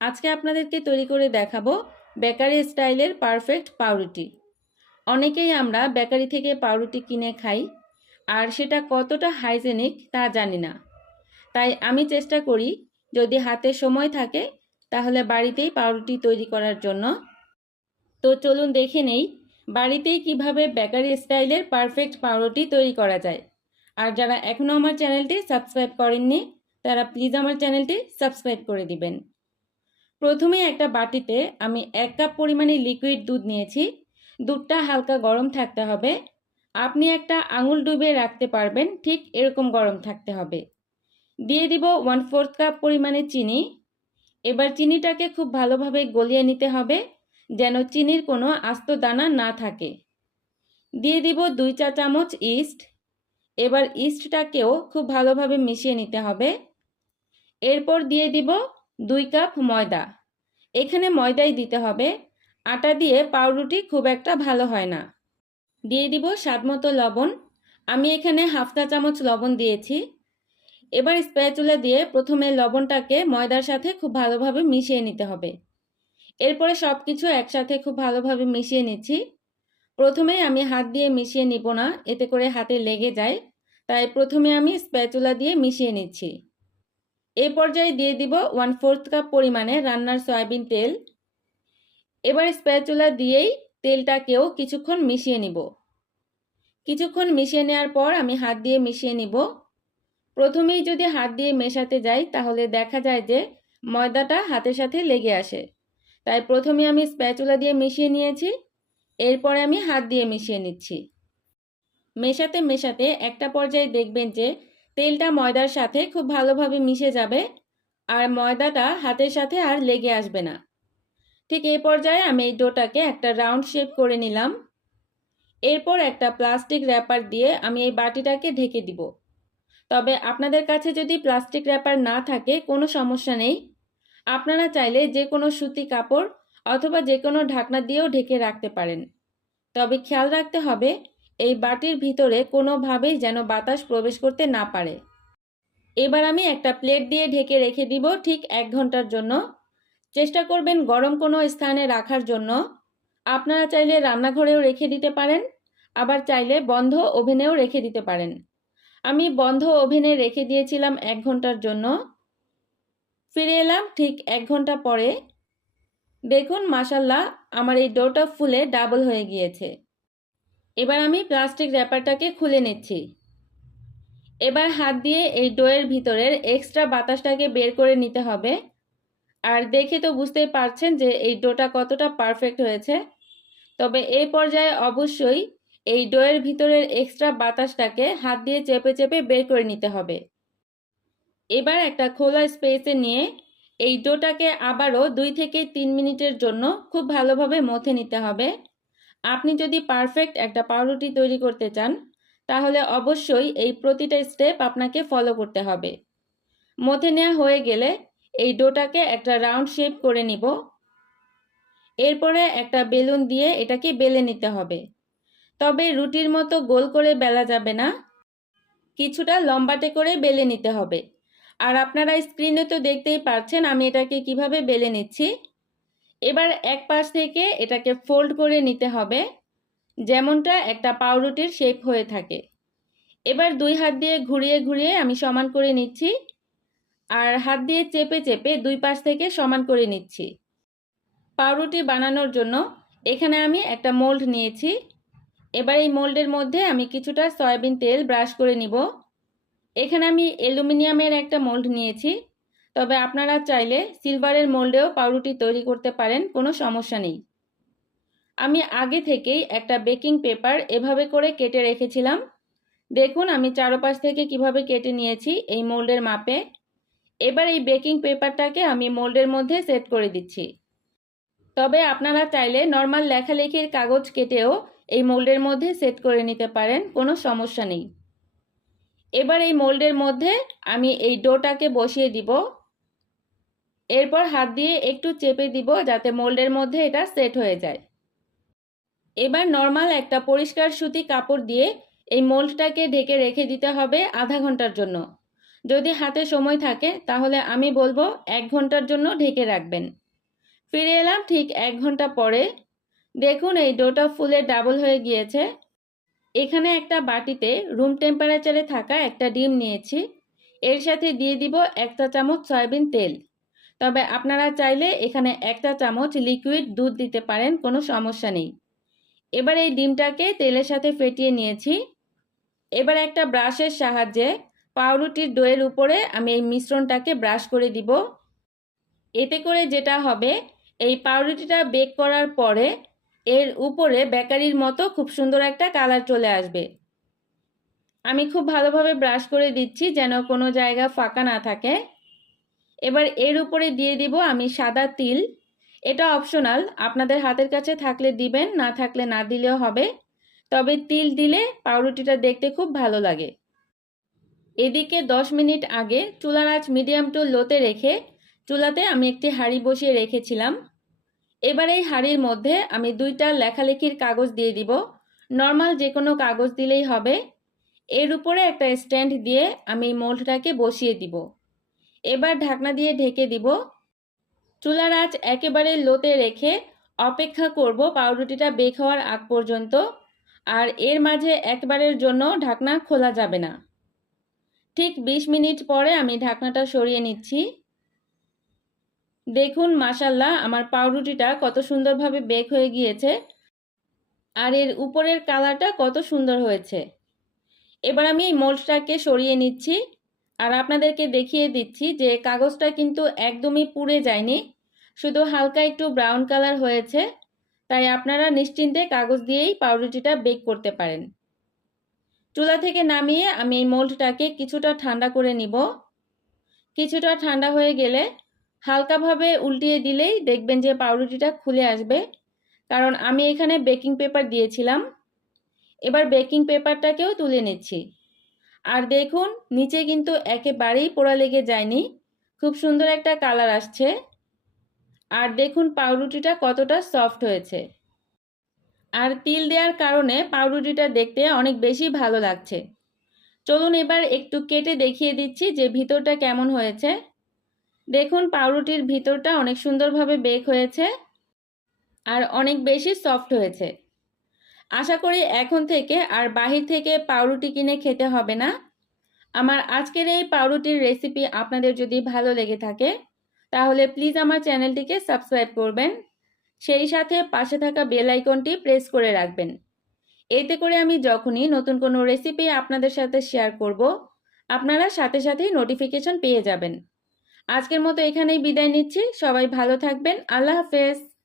আজকে আপনাদেরকে তৈরি করে দেখাবো বেকারি স্টাইলের পারফেক্ট পাউরুটি। অনেকেই আমরা বেকারি থেকে পাউরুটি কিনে খাই, আর সেটা কতটা হাইজেনিক তা জানি না। তাই আমি চেষ্টা করি, যদি হাতে সময় থাকে, তাহলে বাড়িতেই পাউরুটি তৈরি করার জন্য। তো চলুন দেখে নেই, বাড়িতেই কীভাবে বেকারি স্টাইলের পারফেক্ট পাউরুটি তৈরি করা যায়। আর যারা এখনও আমার চ্যানেলটি সাবস্ক্রাইব করেননি, তারা প্লিজ আমার চ্যানেলটি সাবস্ক্রাইব করে দিবেন। প্রথমে একটা বাটিতে আমি এক কাপ পরিমাণে লিকুইড দুধ নিয়েছি। দুধটা হালকা গরম থাকতে হবে। আপনি একটা আঙুল ডুবে রাখতে পারবেন, ঠিক এরকম গরম থাকতে হবে। দিয়ে দিব ওয়ান ফোর্থ কাপ পরিমাণে চিনি। এবার চিনিটাকে খুব ভালোভাবে গলিয়ে নিতে হবে, যেন চিনির কোনো আস্ত দানা না থাকে। দিয়ে দিব দুই চা চামচ ইস্ট এবার ইস্টটাকেও খুব ভালোভাবে মিশিয়ে নিতে হবে। এরপর দিয়ে দিব দুই কাপ ময়দা। এখানে ময়দাই দিতে হবে। আটা দিয়ে পাউরুটি খুব একটা ভালো হয় না। দিয়ে দিব স্বাদমতো লবণ। আমি এখানে হাফ চা চামচ লবণ দিয়েছি। এবার স্প্যাচুলা দিয়ে প্রথমে লবণটাকে ময়দার সাথে খুব ভালোভাবে মিশিয়ে নিতে হবে। এরপরে সব কিছু একসাথে খুব ভালোভাবে মিশিয়ে নিচ্ছি। প্রথমে আমি হাত দিয়ে মিশিয়ে নিব না, এতে করে হাতে লেগে যায়। তাই প্রথমে আমি স্প্যাচুলা দিয়ে মিশিয়ে নিচ্ছি। এই পর্যায়ে দিয়ে দিব ওয়ান ফোর্থ কাপ পরিমাণে রান্নার সয়াবিন তেল। এবার স্প্যাচুলা দিয়েই তেলটাকেও কিছুক্ষণ মিশিয়ে নিব। কিছুক্ষণ মিশিয়ে নেওয়ার পর আমি হাত দিয়ে মিশিয়ে নিব। প্রথমেই যদি হাত দিয়ে মেশাতে যাই, তাহলে দেখা যায় যে ময়দাটা হাতের সাথে লেগে আসে। তাই প্রথমে আমি স্প্যাচুলা দিয়ে মিশিয়ে নিয়েছি, এরপরে আমি হাত দিয়ে মিশিয়ে নিচ্ছি। মেশাতে মেশাতে একটা পর্যায়ে দেখবেন যে তেলটা ময়দার সাথে খুব ভালোভাবে মিশে যাবে আর ময়দাটা হাতের সাথে আর লেগে আসবে না। ঠিক এই পর্যায়ে আমি এই ডোটাকে একটা রাউন্ড শেপ করে নিলাম। এরপর একটা প্লাস্টিক র্যাপার দিয়ে আমি এই বাটিটাকে ঢেকে দিব। তবে আপনাদের কাছে যদি প্লাস্টিক র্যাপার না থাকে, কোনো সমস্যা নেই। আপনারা চাইলে যে কোনো সুতি কাপড় অথবা যে কোনো ঢাকনা দিয়েও ঢেকে রাখতে পারেন। তবে খেয়াল রাখতে হবে এই বাটির ভিতরে কোনোভাবেই যেন বাতাস প্রবেশ করতে না পারে। এবার আমি একটা প্লেট দিয়ে ঢেকে রেখে দিব ঠিক এক ঘণ্টার জন্য। চেষ্টা করবেন গরম কোনো স্থানে রাখার জন্য। আপনারা চাইলে রান্নাঘরেও রেখে দিতে পারেন, আবার চাইলে বন্ধ ওভেনেও রেখে দিতে পারেন। আমি বন্ধ ওভেনে রেখে দিয়েছিলাম এক ঘণ্টার জন্য। ফিরে এলাম ঠিক এক ঘণ্টা পরে। দেখুন মাসাল্লাহ আমার এই ডোটা ফুলে ডাবল হয়ে গিয়েছে। এবার আমি প্লাস্টিক র্যাপারটাকে খুলে নিচ্ছি। এবার হাত দিয়ে এই ডোয়ের ভিতরের এক্সট্রা বাতাসটাকে বের করে নিতে হবে। আর দেখে তো বুঝতেই পারছেন যে এই ডোটা কতটা পারফেক্ট হয়েছে। তবে এই পর্যায়ে অবশ্যই এই ডোয়ের ভিতরের এক্সট্রা বাতাসটাকে হাত দিয়ে চেপে চেপে বের করে নিতে হবে। এবার একটা খোলা স্পেসে নিয়ে এই ডোটাকে আবারও দুই থেকে তিন মিনিটের জন্য খুব ভালোভাবে মথে নিতে হবে। আপনি যদি পারফেক্ট একটা পাউরুটি তৈরি করতে চান, তাহলে অবশ্যই এই প্রতিটা স্টেপ আপনাকে ফলো করতে হবে। মথে নেওয়া হয়ে গেলে এই ডোটাকে একটা রাউন্ড শেপ করে নিব। এরপরে একটা বেলুন দিয়ে এটাকে বেলে নিতে হবে। তবে রুটির মতো গোল করে বেলা যাবে না। কিছুটা লম্বাটে করে বেলে নিতে হবে। আর আপনারা স্ক্রিনে তো দেখতেই পাচ্ছেন আমি এটাকে কীভাবে বেলে নিচ্ছি। এবার এক পাশ থেকে এটাকে ফোল্ড করে নিতে হবে। যেমনটা একটা পাউরুটির শেপ হয়ে থাকে। এবার দুই হাত দিয়ে ঘুরিয়ে ঘুরিয়ে আমি সমান করে নিচ্ছি। আর হাত দিয়ে চেপে চেপে দুই পাশ থেকে সমান করে নিচ্ছি। পাউরুটি বানানোর জন্য এখানে আমি একটা মোল্ড নিয়েছি। এবার এই মোল্ডের মধ্যে আমি কিছুটা সয়াবিন তেল ব্রাশ করে নিব। এখানে আমি অ্যালুমিনিয়ামের একটা মোল্ড নিয়েছি। তবে আপনারা চাইলে সিলভারের মোল্ডেও পাউরুটি তৈরি করতে পারেন, কোনো সমস্যা নেই। আমি আগে থেকেই একটা বেকিং পেপার এভাবে করে কেটে রেখেছিলাম। দেখুন আমি চারপাশ থেকে কীভাবে কেটে নিয়েছি এই মোল্ডের মাপে। এবার এই বেকিং পেপারটাকে আমি মোল্ডের মধ্যে সেট করে দিচ্ছি। তবে আপনারা চাইলে নর্মাল লেখালেখির কাগজ কেটেও এই মোল্ডের মধ্যে সেট করে নিতে পারেন, কোনো সমস্যা নেই। এবার এই মোল্ডের মধ্যে আমি এই ডোটাকে বসিয়ে দিব। এরপর হাত দিয়ে একটু চেপে দিব যাতে মোল্ডের মধ্যে এটা সেট হয়ে যায়। এবার নর্মাল একটা পরিষ্কার সুতি কাপড় দিয়ে এই মোল্ডটাকে ঢেকে রেখে দিতে হবে আধা ঘণ্টার জন্য। যদি হাতে সময় থাকে, তাহলে আমি বলব এক ঘণ্টার জন্য ঢেকে রাখবেন। ফিরে এলাম ঠিক এক ঘণ্টা পরে। দেখুন এই ডোটা ফুলে ডাবল হয়ে গিয়েছে। এখানে একটা বাটিতে রুম টেম্পারেচারে থাকা একটা ডিম নিয়েছি। এর সাথে দিয়ে দিব একটা চামচ সয়াবিন তেল। তবে আপনারা চাইলে এখানে একটা চামচ লিকুইড দুধ দিতে পারেন, কোনো সমস্যা নেই। এবার এই ডিমটাকে তেলের সাথে ফেটিয়ে নিয়েছি। এবার একটা ব্রাশের সাহায্যে পাউরুটির দইয়ের উপরে আমি এই মিশ্রণটাকে ব্রাশ করে দিব। এতে করে যেটা হবে, এই পাউরুটিটা বেক করার পরে এর উপরে বেকারির মতো খুব সুন্দর একটা কালার চলে আসবে। আমি খুব ভালোভাবে ব্রাশ করে দিচ্ছি যেন কোনো জায়গা ফাঁকা না থাকে। এবার এর উপরে দিয়ে দিব আমি সাদা তিল। এটা অপশনাল আপনাদের হাতের কাছে থাকলে দিবেন, না থাকলে না দিলেও হবে। তবে তিল দিলে পাউরুটিটা দেখতে খুব ভালো লাগে। এদিকে 10 মিনিট আগে চুলার আঁচ মিডিয়াম টু লোতে রেখে চুলাতে আমি একটি হাঁড়ি বসিয়ে রেখেছিলাম। এবার এই হাঁড়ির মধ্যে আমি দুইটা লেখালেখির কাগজ দিয়ে দিব। নর্মাল যে কোনো কাগজ দিলেই হবে। এর উপরে একটা স্ট্যান্ড দিয়ে আমি মোল্ডটাকে বসিয়ে দিব। এবার ঢাকনা দিয়ে ঢেকে দিব। চুলার আঁচ একেবারে লোতে রেখে অপেক্ষা করব পাউরুটিটা বেক হওয়ার আগ পর্যন্ত, আর এর মাঝে একবারের জন্য ঢাকনা খোলা যাবে না। ঠিক ২০ মিনিট পরে আমি ঢাকনাটা সরিয়ে নিচ্ছি। দেখুন মাসাল্লাহ আমার পাউরুটিটা কত সুন্দরভাবে বেক হয়ে গিয়েছে, আর এর উপরের কালারটা কত সুন্দর হয়েছে। এবার আমি এই মোল্ডটাকে সরিয়ে নিচ্ছি। আর আপনাদেরকে দেখিয়ে দিচ্ছি যে কাগজটা কিন্তু একদমই পুড়ে যায়নি, শুধু হালকা একটু ব্রাউন কালার হয়েছে, তাই আপনারা নিশ্চিন্তে কাগজ দিয়েই পাউরুটিটা বেক করতে পারেন। চুলা থেকে নামিয়ে আমি এই মোল্ডটাকে কিছুটা ঠান্ডা করে নিব। কিছুটা ঠান্ডা হয়ে গেলে হালকাভাবে উল্টিয়ে দিলেই দেখবেন যে পাউরুটিটা খুলে আসবে, কারণ আমি এখানে বেকিং পেপার দিয়েছিলাম। এবার বেকিং পেপারটাকেও তুলে নিচ্ছি। আর দেখুন, নিচে কিন্তু একেবারেই পোড়া লেগে যায়নি। খুব সুন্দর একটা কালার আসছে। আর দেখুন, পাউরুটিটা কতটা সফট হয়েছে। আর তিল দেওয়ার কারণে পাউরুটিটা দেখতে অনেক বেশি ভালো লাগছে। চলুন এবার একটু কেটে দেখিয়ে দিচ্ছি যে ভিতরটা কেমন হয়েছে। দেখুন, পাউরুটির ভিতরটা অনেক সুন্দরভাবে বেক হয়েছে। আর অনেক বেশি সফট হয়েছে। আশা করি এখন থেকে আর বাহির থেকে পাউরুটি কিনে খেতে হবে না। আমার আজকের এই পাউরুটির রেসিপি আপনাদের যদি ভালো লেগে থাকে, তাহলে প্লিজ আমার চ্যানেলটিকে সাবস্ক্রাইব করবেন। সেই সাথে পাশে থাকা বেল আইকনটি প্রেস করে রাখবেন। এতে করে আমি যখনই নতুন কোনো রেসিপি আপনাদের সাথে শেয়ার করব, আপনারা সাথে সাথেই নোটিফিকেশন পেয়ে যাবেন। আজকের মতো এখানেই বিদায় নিচ্ছি। সবাই ভালো থাকবেন। আল্লাহ হাফেজ।